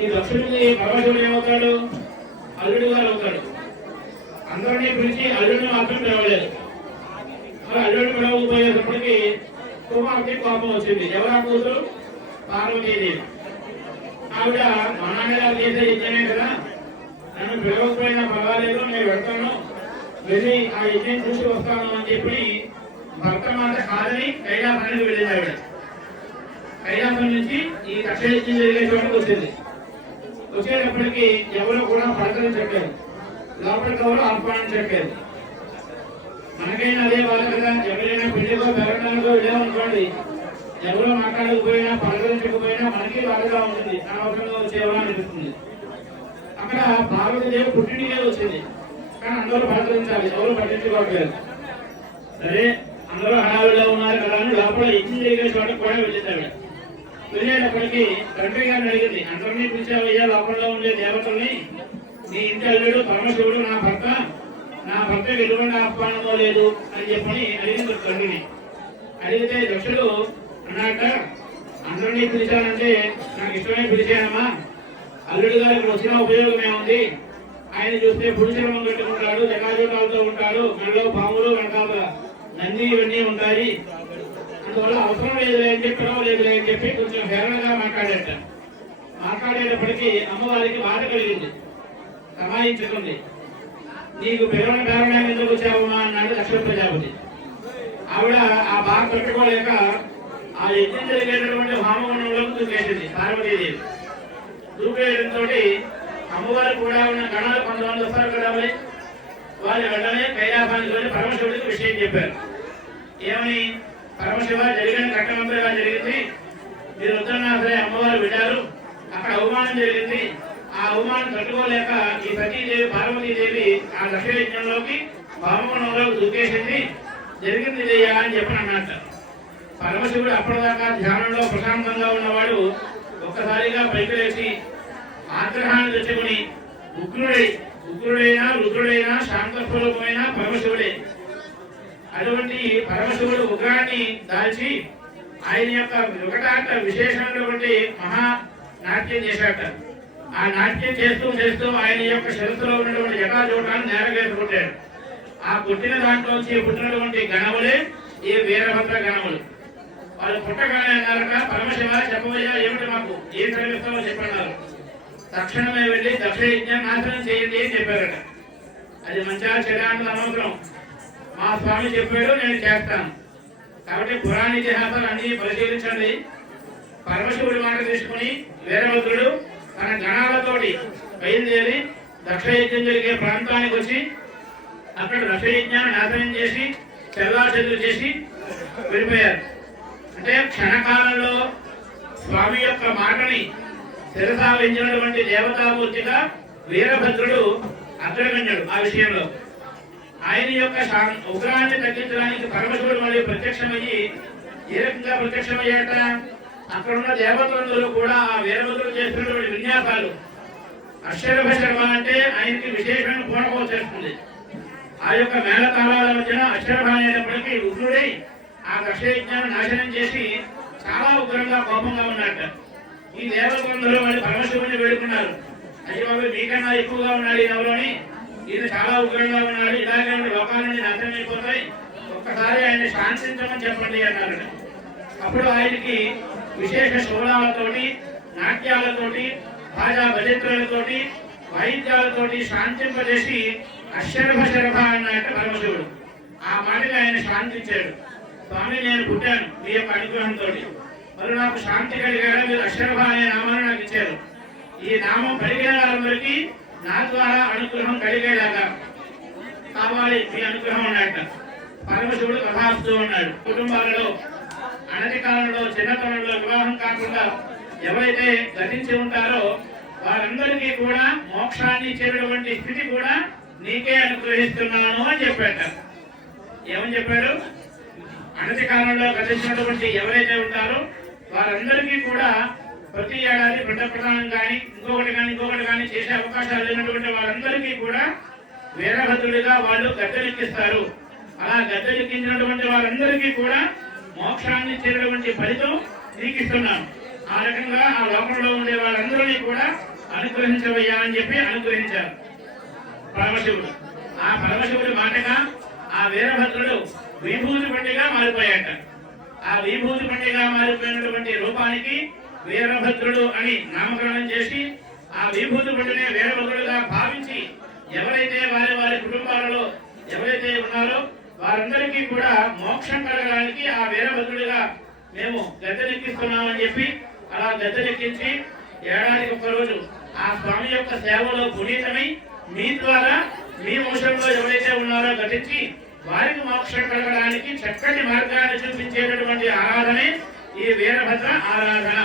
ఈ దక్షుడికి పరమశివుడు ఏమవుతాడు? అల్లుడు గారు అవుతాడు. అందరినీ పిలిచి అల్లుడిని మాత్రం పిలవలేదు. మరి అల్లుడిని పిలవకపోయేటప్పటికి కుమార్తె కోపం వచ్చింది. ఎవరా కూతురు? పార్వతీదేవి. ఆవిడ మా నాన్నగారు చేసే యజ్ఞమే కదా. నన్ను పిలవకపోయినా పర్వాలేదు నేను వెళ్తాను. వెళ్ళి ఆ యజ్ఞం చూసి వస్తాను అని చెప్పి భర్త మాట కాదని కైలాసానికి వెళ్ళింది ఆవిడ. కైలాసం నుంచి ఈ కక్షయజ్ఞం జరిగే చోటకు వచ్చింది. వచ్చేటప్పటికి ఎవరు కూడా పలకరించట్లేదు లోపలికి ఎవరు ఆహ్వానించట్లేదు మనకైనా అదే బాధ కదా. ఎవరైనా పెళ్ళికో పెరగడానికో వెళ్ళామనుకోండి ఎవరో మాట్లాడకపోయినా పలకరించకపోయినా మనకి బాధగా ఉంటుంది. అనవసరంగా వచ్చేవా అనిపిస్తుంది. అక్కడ పార్వతీదేవి పుట్టింటికే వచ్చింది. కానీ అందరూ పలకరించాలి. ఎవరు పట్టించుకోవట్లేదు. సరే అందరూ హడావిడిలో ఉన్నారు కదా అని లోపల యజ్ఞం జరిగే చోట కూడా వెళ్ళింది ఆవిడ వెళ్ళేటప్పటికి తండ్రి గారిని అడిగింది. అందరినీ పిలిచావయ్యా లోపల ఉండే దేవతల్ని. నీ ఇంటి అల్లుడు పరమశివుడు నా భర్త. నా భర్త ఎటువంటి ఆహ్వానమో లేదు అని చెప్పని అడిగింది తండ్రిని అడిగితే దక్షుడు అన్నాక అందరినీ పిలిచానంటే నాకు ఇష్టమే పిలిచానమ్మా. అల్లుడు గారు ఇక్కడ వచ్చిన ఉపయోగం ఏముంది? ఆయన చూస్తే పురుషరమం కట్టుకుంటాడు జగాజోటాలతో ఉంటాడు మెడలో పాములు వెనకాల నంది ఇవన్నీ ఉంటాయి. అందువల్ల అవసరం లేదులే అని చెప్పి పిలవలేదులే అని చెప్పి కొంచెం హేరణగా మాట్లాడేట మాట్లాడేటప్పటికీ అమ్మవారికి బాధ కలిగింది. సమాయించుకుంది నీకు పిలవని కారణం ఎందుకు వచ్చావమ్మా అన్నాడు లక్ష్మీ ప్రజాపతి. ఆవిడ ఆ బాధ పెట్టుకోలేక ఆ యజ్ఞం జరిగేటటువంటి హోమగుండంలోకి దూకేసింది పార్వతీదేవి. దూకేయడంతో అమ్మవారు కూడా ఉన్న గణాలు కొంతమంది వస్తారు కదా మరి? వారి వెంటనే కైలాసానికి వెళ్ళి పరమశివుడికి విషయం చెప్పారు. ఏమని? పరమశివ జరిగిన కట్టమంతా ఇలా జరిగింది. మీరు వద్దన్నా అమ్మవారు విడారు. అక్కడ అవమానం జరిగింది. ఆ అవమానం తట్టుకోలేక ఈ సతీదేవి పార్వతీదేవి ఆ లక్ష్మీయజ్ఞంలోకి భామగుణంలోకి దూకేసింది. జరిగింది ఇదయ్యా అని చెప్పని అన్నట్ట పరమశివుడు అప్పటిదాకా ధ్యానంలో ప్రశాంతంగా ఉన్నవాడు ఒక్కసారిగా పైకి లేచి ఆగ్రహాన్ని తెచ్చుకుని ఉగ్రుడై ఉగ్రుడైనా రుద్రుడైనా శాంత స్వరూపమైన పరమశివుడే. అటువంటి పరమశివుడు ఉగ్రాన్ని దాల్చి ఆయన యొక్క వికటాంత విశేషమైనటువంటి మహా నాట్యం చేశాట ఆ నాట్యం చేస్తూ చేస్తూ ఆయన యొక్క శిరస్సులో ఉన్నటువంటి జటాజోటాన్ని నేరగేసుకుంటాడు ఆ పుట్టిన దాంట్లోంచి పుట్టినటువంటి గణములే ఈ వీరభద్ర గణములు వాళ్ళు పుట్టగానే అన్నారట పరమశివ చెప్పబోయా ఏమిటి మాకు? ఏం కలిగిస్తామో చెప్పన్నారు. తక్షణమే వెళ్ళి దక్ష యజ్ఞం నాశనం చేయండి అని చెప్పారట. అది మంచిగా చెడా అంటే అనవసరం మా స్వామి చెప్పాడు నేను చేస్తాను. కాబట్టి పురాణ ఇతిహాసాలు అన్ని పరిశీలించండి. పరమశివుడి మాట తీసుకుని వీరభద్రుడు తన గణాలతోటి బయలుదేరి దక్షయజ్ఞం జరిగే ప్రాంతానికి వచ్చి అక్కడ దక్షయజ్ఞాన్ని నాశనం చేసి చెల్లాచెల్లు చేసి వెళ్ళిపోయారు. అంటే క్షణకాలంలో స్వామి యొక్క మాటని శిరసావించినటువంటి దేవతామూర్తిగా వీరభద్రుడు అగ్రగణ్యుడు ఆ విషయంలో. ఆయన యొక్క ఉగ్రాన్ని తగ్గించడానికి పరమశివుడు మళ్ళీ ప్రత్యక్షమయ్యి ఏ రకంగా ప్రత్యక్షమయ్యాట అక్కడ ఉన్న దేవతలందరూ కూడా ఆ వీరభద్రుడు చేస్తున్నటువంటి విన్యాసాలు. అక్షరభ శర్మ అంటే ఆయనకి విశేషమైన పూనకం చేస్తుంది ఆ యొక్క మేళతాళాల మధ్యన అక్షరభ అనేటప్పటికీ ఉగ్రుడై ఆ కక్షయజ్ఞాన్ని నాశనం చేసి చాలా ఉగ్రంగా కోపంగా ఉన్నట్ట ఈ దేవతలందరూ వాళ్ళు పరమశివుని వేడుకున్నారు. అయ్యో మీకన్నా ఎక్కువగా ఉన్నాడు ఈ నవలోని. ఈయన చాలా ఉగ్రంగా ఉన్నాడు ఇలాగే లోకాలన్నీ నష్టమైపోతాయి. ఒక్కసారి ఆయన శాంతించమని చెప్పండి అన్నారు అప్పుడు ఆయనకి విశేష శోభాలతోటి నాట్యాలతోటి భాజా భజంతులతోటి వాయిద్యాలతోటి శాంతింపజేసి అశరభ శరభ అన్నట్టు పరమశివుడు. ఆ మాటగా ఆయన శాంతించాడు. స్వామి నేను పుట్టాను మీ యొక్క అనుగ్రహంతో మరి నాకు శాంతి కలిగారా మీరు అక్షరభ అనే నామాన్ని నాకు ఇచ్చారు. ఈ నామం కలిగిన వారందరికీ నా ద్వారా అనుగ్రహం కలిగేలాగా కావాలి మీ అనుగ్రహం అన్నట్ట పరమశివుడు కథాస్తూ ఉన్నాడు. కుటుంబాలలో అనతి కాలంలో చిన్నతనంలో వివాహం కాకుండా ఎవరైతే గతించి ఉంటారో వారందరికీ కూడా మోక్షాన్ని చేరినటువంటి స్థితి కూడా నీకే అనుగ్రహిస్తున్నాను అని చెప్పాట ఏమని చెప్పాడు? అనతి కాలంలో గతించినటువంటి ఎవరైతే ఉంటారో వారందరికీ కూడా ప్రతి ఏడాది బిడ్డ ప్రధానం కానీ ఇంకొకటి కానీ ఇంకొకటి కానీ చేసే అవకాశాలు లేనటువంటి వారందరికీ కూడా వీరభద్రుడిగా వాళ్ళు గద్దెలెక్కిస్తారు అలా గద్దెలెక్కించినటువంటి వారందరికీ కూడా మోక్షాన్ని చేరినటువంటి ఫలితం నీకు ఇస్తున్నాను ఆ రకంగా ఆ లోకంలో ఉండే వాళ్ళందరినీ కూడా అనుగ్రహించవయ్యా అని చెప్పి అనుగ్రహించారు. పరమశివుడు. ఆ పరమశివుడి మాటగా ఆ వీరభద్రుడు విభూతి పండిగా మారిపోయాట. ఆ విభూతి పండిగా మారిపోయినటువంటి రూపానికి వీరభద్రుడు అని నామకరణం చేసి ఆ విభూతి పండునే వీరభద్రుడుగా భావించి ఎవరైతే వారి వారి కుటుంబాలలో ఎవరైతే ఉన్నారో వారందరికీ కూడా మోక్షం కలగడానికి ఆ వీరభద్రుడిగా మేము గద్దెనెక్కిస్తున్నామని చెప్పి అలా గద్దెనెక్కించి ఏడాదికి ఒకరోజు ఆ స్వామి యొక్క సేవలో పునీతమై మీ ద్వారా మీ వంశంలో ఎవరైతే ఉన్నారో గతించి వారికి మోక్షం కలగడానికి చక్కటి మార్గాన్ని చూపించేటటువంటి ఆరాధనే ఈ వీరభద్ర ఆరాధన.